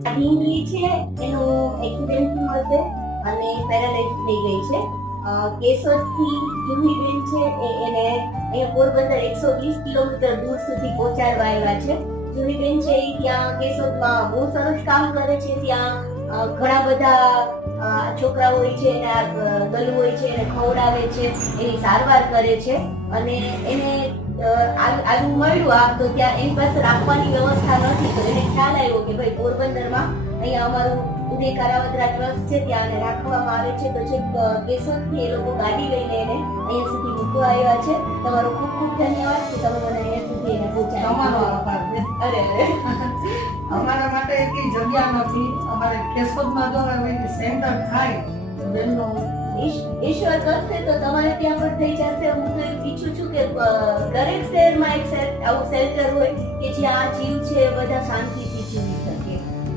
ઢીંગલી છે એનું એક્સિડન્ટ હશે અને પેરાલાઇઝ થઈ ગઈ છે. કેશોદથી જુહીબેન છે એને અહીંયા પોરબંદર 120 કિલોમીટર દૂર સુધી પહોંચાડવા આવ્યા છે. જુહીબેન છે એ ત્યાં કેશોદમાં બહુ સરસ કામ કરે છે. ત્યાં ઘણા બધા છોકરાઓ હોય છે એના ગલું હોય છે એને ખવડાવે છે, એની સારવાર કરે છે અને એને આગળ મળ્યું તો ત્યાં એની પાસે રાખવાની વ્યવસ્થા નથી, તો એને ખ્યાલ આવ્યો કે ભાઈ પોરબંદરમાં અહીંયા અમારું ઉદય કારાવદ્રા ટ્રસ્ટ છે ત્યાં એને રાખવામાં આવે છે. તો છેક કેશોદથી એ લોકો ગાડી લઈને એને અહીંયા સુધી મૂકવા આવ્યા છે. તમારો ખૂબ ખૂબ ધન્યવાદ કે તમે મને અહીંયા સુધી એને પહોંચાડ્યા. અરે અમારા માટે એટલી જગ્યા નથી. અમારે કેશોદમાં જો સેન્ટર થાય તો બેનનો ઈશ્વર કરશે તો તમારે ત્યાં પણ થઈ જશે. હું તો એવું ઈચ્છું છું કે દરેક શહેરમાં એક આવું શેલ્ટર હોય કે જ્યાં જીવ છે બધા શાંતિ